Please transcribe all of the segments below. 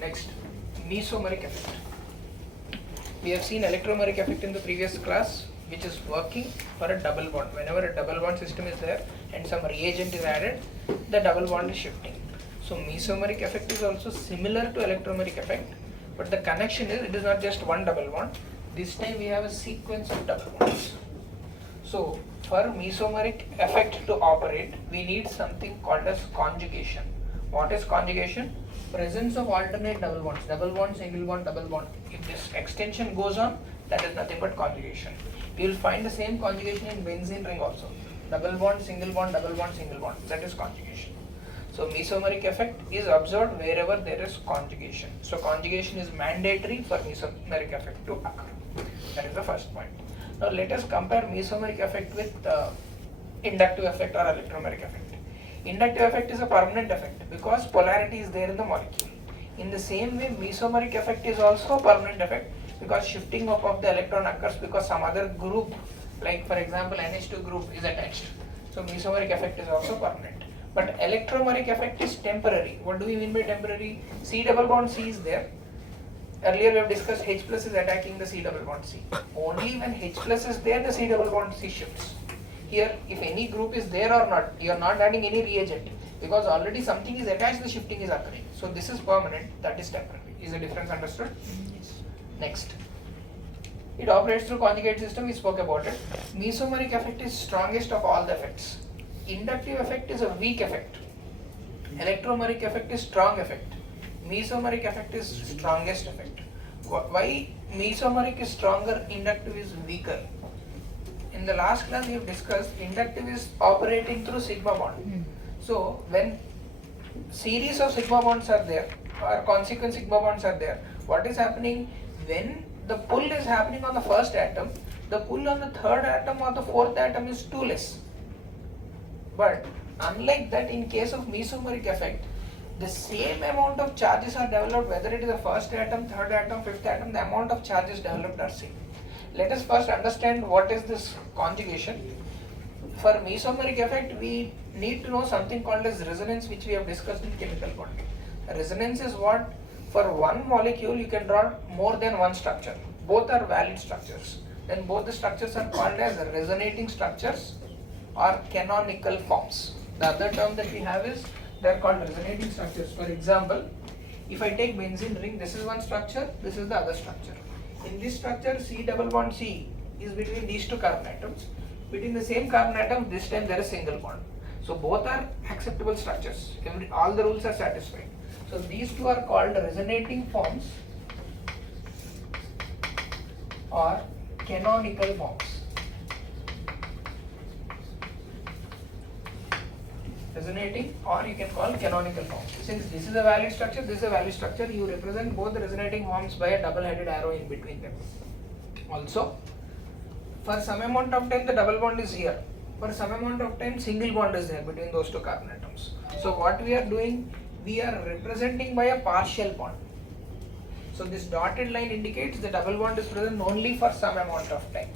Next, mesomeric effect. We have seen electromeric effect in the previous class, which is working for a double bond. Whenever a double bond system is there and some reagent is added, the double bond is shifting. So mesomeric effect is also similar to electromeric effect, but the connection is, it is not just one double bond. This time we have a sequence of double bonds. So for mesomeric effect to operate, we need something called as conjugation. What is conjugation? Presence of alternate double bonds, single bond, double bond. If this extension goes on, that is nothing but conjugation. You will find the same conjugation in benzene ring also. Double bond, single bond, double bond, single bond. That is conjugation. So mesomeric effect is observed wherever there is conjugation. So conjugation is mandatory for mesomeric effect to occur. That is the first point. Now let us compare mesomeric effect with inductive effect or electromeric effect. Inductive effect is a permanent effect because polarity is there in the molecule. In the same way, mesomeric effect is also a permanent effect because shifting of the electron occurs because some other group, like for example NH2 group, is attached. So mesomeric effect is also permanent. But electromeric effect is temporary. What do we mean by temporary? C double bond C is there. Earlier we have discussed H plus is attacking the C double bond C. Only when H plus is there, the C double bond C shifts. Here, if any group is there or not, you are not adding any reagent because already something is attached, the shifting is occurring. So this is permanent, that is temporary. Is the difference understood? Yes. Next. It operates through conjugate system, we spoke about it. Mesomeric effect is strongest of all the effects. Inductive effect is a weak effect. Electromeric effect is strong effect. Mesomeric effect is strongest effect. Why mesomeric is stronger, inductive is weaker? In the last class we have discussed inductive is operating through sigma bond. So when series of sigma bonds are there or consequent sigma bonds are there, what is happening? When the pull is happening on the first atom, the pull on the third atom or the fourth atom is too less. But unlike that, in case of mesomeric effect, the same amount of charges are developed, whether it is the first atom, third atom, fifth atom, the amount of charges developed are same. Let us first understand what is this conjugation. For mesomeric effect, we need to know something called as resonance, which we have discussed in chemical bonding. Resonance is what? For one molecule, you can draw more than one structure. Both are valid structures. Then both the structures are called as resonating structures or canonical forms. The other term that we have is, they are called resonating structures. For example, if I take benzene ring, this is one structure, this is the other structure. In this structure, C double bond C is between these two carbon atoms. Between the same carbon atom, this time there is single bond. So both are acceptable structures. All the rules are satisfied. So these two are called resonating forms or canonical forms. Resonating, or you can call canonical form. Since this is a valid structure, this is a valid structure, you represent both the resonating forms by a double-headed arrow in between them. Also, for some amount of time the double bond is here. For some amount of time single bond is there between those two carbon atoms. So what we are doing, we are representing by a partial bond. So this dotted line indicates the double bond is present only for some amount of time.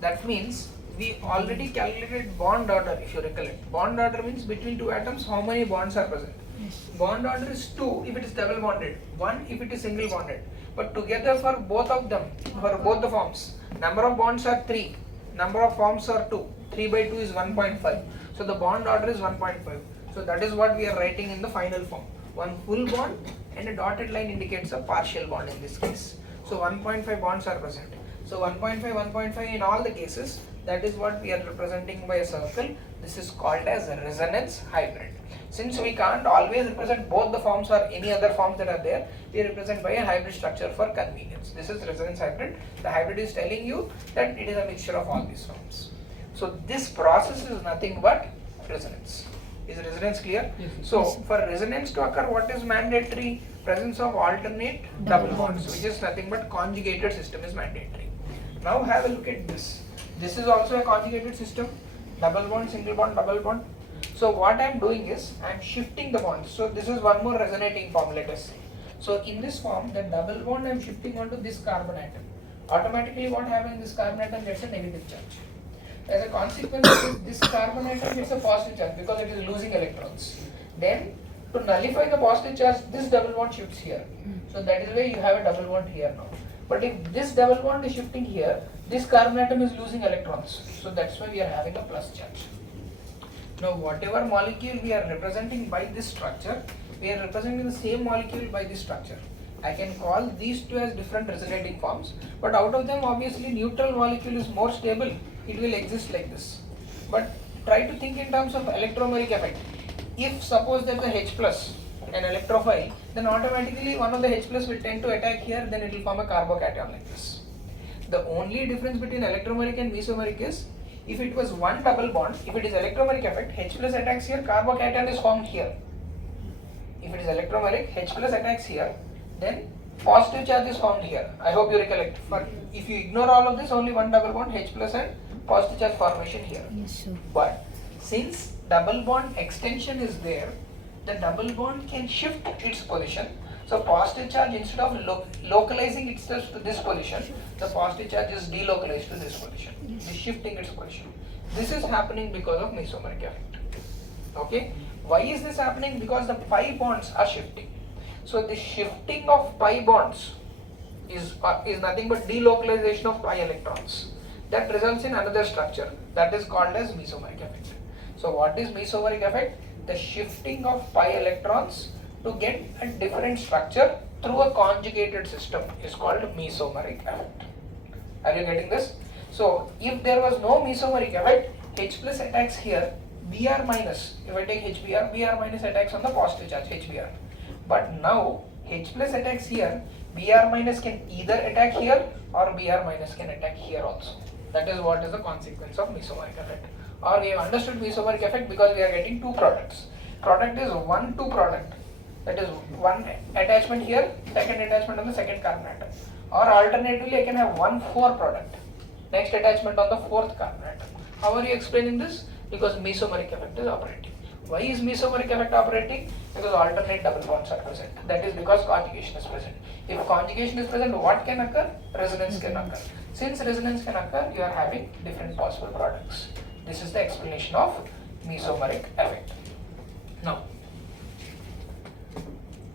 That means we already calculated bond order, if you recollect. Bond order means between two atoms how many bonds are present. Yes. Bond order is 2 if it is double bonded, 1 if it is single bonded. But together for both of them, for both the forms, number of bonds are 3, number of forms are 2. 3 by 2 is 1.5. So the bond order is 1.5. So that is what we are writing in the final form. One full bond and a dotted line indicates a partial bond in this case. So 1.5 bonds are present. So 1.5, 1.5 in all the cases. That is what we are representing by a circle. This is called as a resonance hybrid. Since we can't always represent both the forms or any other forms that are there, we represent by a hybrid structure for convenience. This is resonance hybrid. The hybrid is telling you that it is a mixture of all these forms. So this process is nothing but resonance. Is resonance clear? Yes. So for resonance to occur, what is mandatory? Presence of alternate double bonds, which is nothing but conjugated system is mandatory. Now have a look at this. This is also a conjugated system, double bond, single bond, double bond. So what I am doing is, I am shifting the bonds. So this is one more resonating form, let us say. So in this form, the double bond I am shifting onto this carbon atom. Automatically what happens in this carbon atom gets a negative charge. As a consequence of this carbon atom gets a positive charge because it is losing electrons. Then To nullify the positive charge, this double bond shifts here. So that is why you have a double bond here now. But if this double bond is shifting here, this carbon atom is losing electrons. So that's why we are having a plus charge. Now whatever molecule we are representing by this structure, we are representing the same molecule by this structure. I can call these two as different resonating forms, but out of them obviously neutral molecule is more stable. It will exist like this. But try to think in terms of electromeric effect. If suppose there is a H plus, an electrophile, then automatically one of the H plus will tend to attack here, then it will form a carbocation like this. The only difference between electromeric and mesomeric is, if it was one double bond, if it is electromeric effect, H plus attacks here, carbocation is formed here. If it is electromeric, H plus attacks here, then positive charge is formed here. I hope you recollect. But if you ignore all of this, only one double bond, H plus and positive charge formation here. Yes, sir. But since double bond extension is there, the double bond can shift its position. So positive charge, instead of localizing itself to this position, the positive charge is delocalized to this position. It is shifting its position. This is happening because of mesomeric effect. Okay? Why is this happening? Because the pi bonds are shifting. So the shifting of pi bonds is nothing but delocalization of pi electrons. That results in another structure that is called as mesomeric effect. So what is mesomeric effect? The shifting of pi electrons to get a different structure through a conjugated system is called mesomeric effect. Are you getting this? So if there was no mesomeric effect, H plus attacks here, Br minus, if I take HBr, Br minus attacks on the positive charge, HBr. But now H plus attacks here, Br minus can either attack here or Br minus can attack here also. That is what is the consequence of mesomeric effect. Or we have understood mesomeric effect because we are getting two products. Product is 1-2 product. That is one attachment here, second attachment on the second carbon atom. Or alternatively, I can have 1-4 product. Next attachment on the fourth carbon atom. How are you explaining this? Because mesomeric effect is operating. Why is mesomeric effect operating? Because alternate double bonds are present. That is because conjugation is present. If conjugation is present, what can occur? Resonance can occur. Since resonance can occur, you are having different possible products. This is the explanation of mesomeric effect. Now,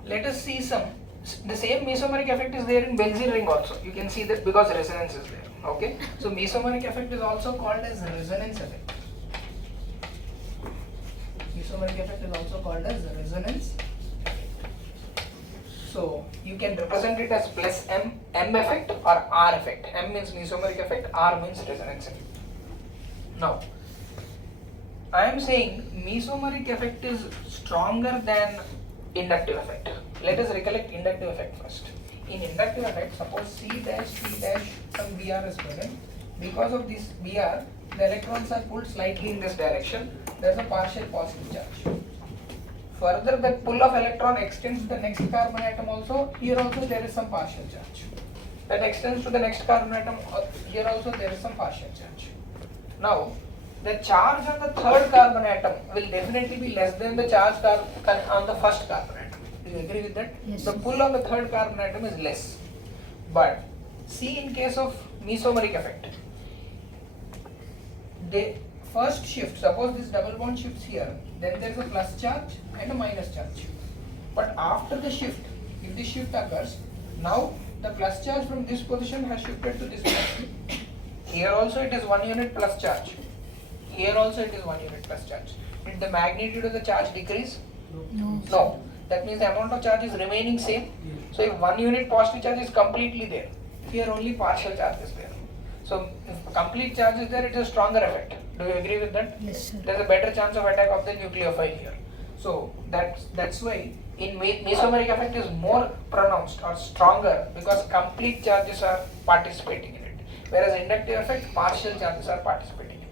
let us see the same mesomeric effect is there in benzene ring also. You can see that because resonance is there. Okay. So mesomeric effect is also called as resonance effect. Mesomeric effect is also called as resonance. So you can represent it as plus M effect or R effect. M means mesomeric effect, R means resonance effect. Now, I am saying mesomeric effect is stronger than inductive effect. Let us recollect inductive effect first. In inductive effect, suppose C dash, P dash, some Br is present. Because of this Br, the electrons are pulled slightly in this direction. There is a partial positive charge. Further, the pull of electron extends to the next carbon atom also. Here also there is some partial charge. That extends to the next carbon atom. Here also there is some partial charge. Now, the charge on the third carbon atom will definitely be less than the charge on the first carbon atom. Do you agree with that? Yes. The pull on the third carbon atom is less. But see, in case of mesomeric effect, the first shift, suppose this double bond shifts here, then there is a plus charge and a minus charge. But after the shift, if this shift occurs, now the plus charge from this position has shifted to this position. Here also it is 1 unit plus charge. Here also it is 1 unit plus charge. Did the magnitude of the charge decrease? No. No. That means the amount of charge is remaining same. So if 1 unit positive charge is completely there, here only partial charge is there. So if complete charge is there, it is a stronger effect. Do you agree with that? Yes, sir. There is a better chance of attack of the nucleophile here. So that's why in mesomeric effect is more pronounced or stronger because complete charges are participating in it. Whereas inductive effect, partial charges are participating in it.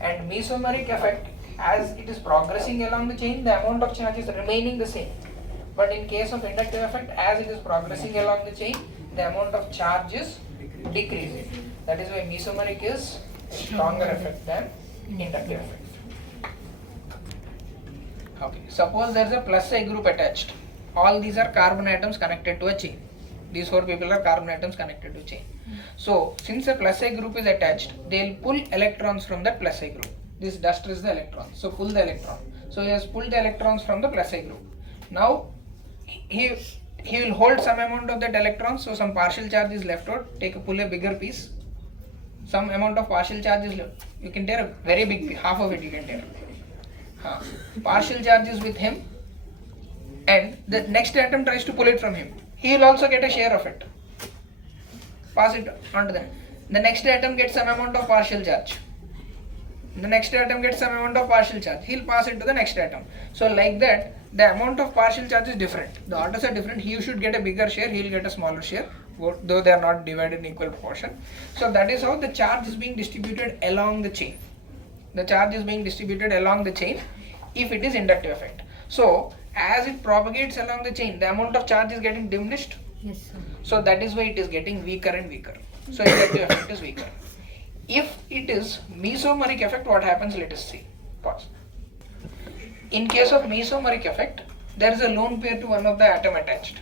And mesomeric effect, as it is progressing along the chain, the amount of charge is remaining the same. But in case of inductive effect, as it is progressing along the chain, the amount of charge is decreasing. That is why mesomeric is a stronger effect than inductive effect. Okay, suppose there is a plus A group attached. All these are carbon atoms connected to a chain. These 4 people are carbon atoms connected to a chain. So, since a plus A group is attached, they will pull electrons from that plus A group. This duster is the electron. So, pull the electron. So, he has pulled the electrons from the plus A group. Now he will hold some amount of that electrons, so some partial charge is left out. Pull a bigger piece. Some amount of partial charge is left. You can tear a very big piece, half of it you can tear. Partial charge is with him, and the next atom tries to pull it from him. He will also get a share of it. Pass it on to them. The next atom gets some amount of partial charge. The next atom gets some amount of partial charge. He'll pass it to the next atom. So like that, the amount of partial charge is different. The orders are different. He should get a bigger share, he'll get a smaller share, though they are not divided in equal proportion. So that is how the charge is being distributed along the chain. The charge is being distributed along the chain if it is inductive effect. So as it propagates along the chain, the amount of charge is getting diminished. Yes, sir. So that is why it is getting weaker and weaker. So inductive effect is weaker. If it is mesomeric effect, what happens? Let us see. Pause. In case of mesomeric effect, there is a lone pair to one of the atom attached.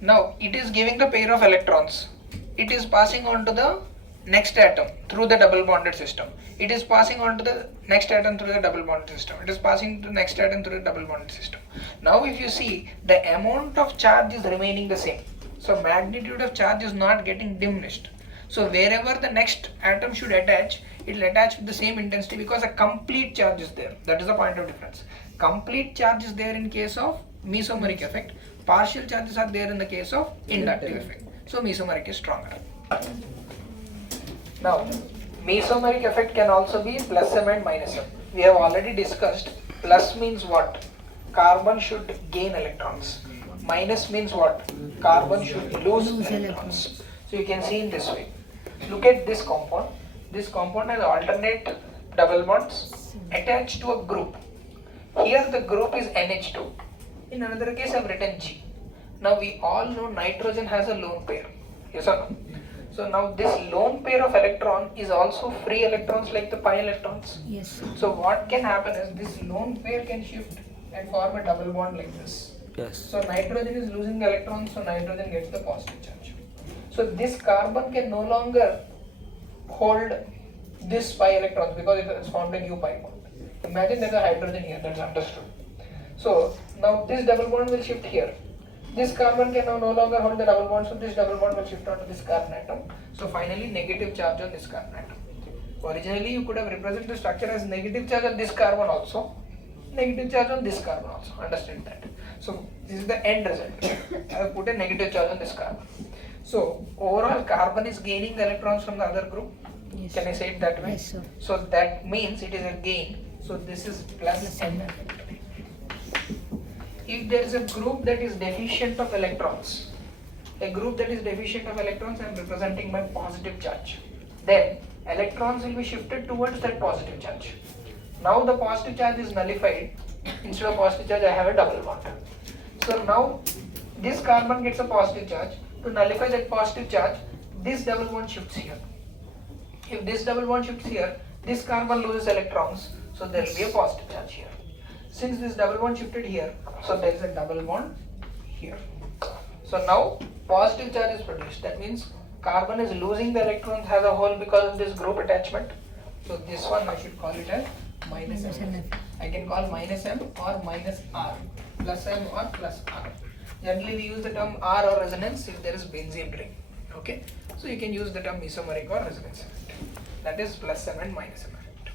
Now it is giving the pair of electrons. It is passing on to the next atom through the double bonded system. It is passing on to the next atom through the double bonded system. It is passing to the next atom through the double bonded system. Now if you see, the amount of charge is remaining the same. So magnitude of charge is not getting diminished. So wherever the next atom should attach, it will attach with the same intensity because a complete charge is there. That is the point of difference. Complete charge is there in case of mesomeric effect. Partial charges are there in the case of inductive effect. So mesomeric is stronger. Now, mesomeric effect can also be plus M and minus M. We have already discussed. Plus means what? Carbon should gain electrons. Minus means what? Carbon should lose electrons. So you can see in this way. Look at this compound. This compound has alternate double bonds attached to a group. Here the group is NH2. In another case I have written G. Now we all know nitrogen has a lone pair. Yes or no? So now this lone pair of electron is also free electrons like the pi electrons. Yes. So what can happen is this lone pair can shift and form a double bond like this. Yes. So nitrogen is losing the electrons, so nitrogen gets the positive charge. So this carbon can no longer hold this pi electrons because it has formed a new pi bond. Imagine there's a hydrogen here, that's understood. So now this double bond will shift here. This carbon can now no longer hold the double bond, so this double bond will shift onto this carbon atom. So finally negative charge on this carbon atom. Originally you could have represented the structure as negative charge on this carbon also, negative charge on this carbon also, understand that. So this is the end result. I have put a negative charge on this carbon. So overall carbon is gaining the electrons from the other group. Yes. Can I say it that way? Yes, sir. So that means it is a gain. So this is plus N. If there is a group that is deficient of electrons, I am representing my positive charge. Then electrons will be shifted towards that positive charge. Now the positive charge is nullified. Instead of positive charge, I have a double bond. So now this carbon gets a positive charge. To nullify that positive charge, this double bond shifts here. If this double bond shifts here, this carbon loses electrons, so there will be a positive charge here. Since this double bond shifted here, so there is a double bond here. So now positive charge is produced. That means carbon is losing the electrons as a whole because of this group attachment. So this one I should call it as minus M. I can call minus M or minus R, plus M or plus R. Generally we use the term R or resonance if there is benzene ring. Okay, so you can use the term mesomeric or resonance effect. That is plus M and minus M effect.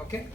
Okay.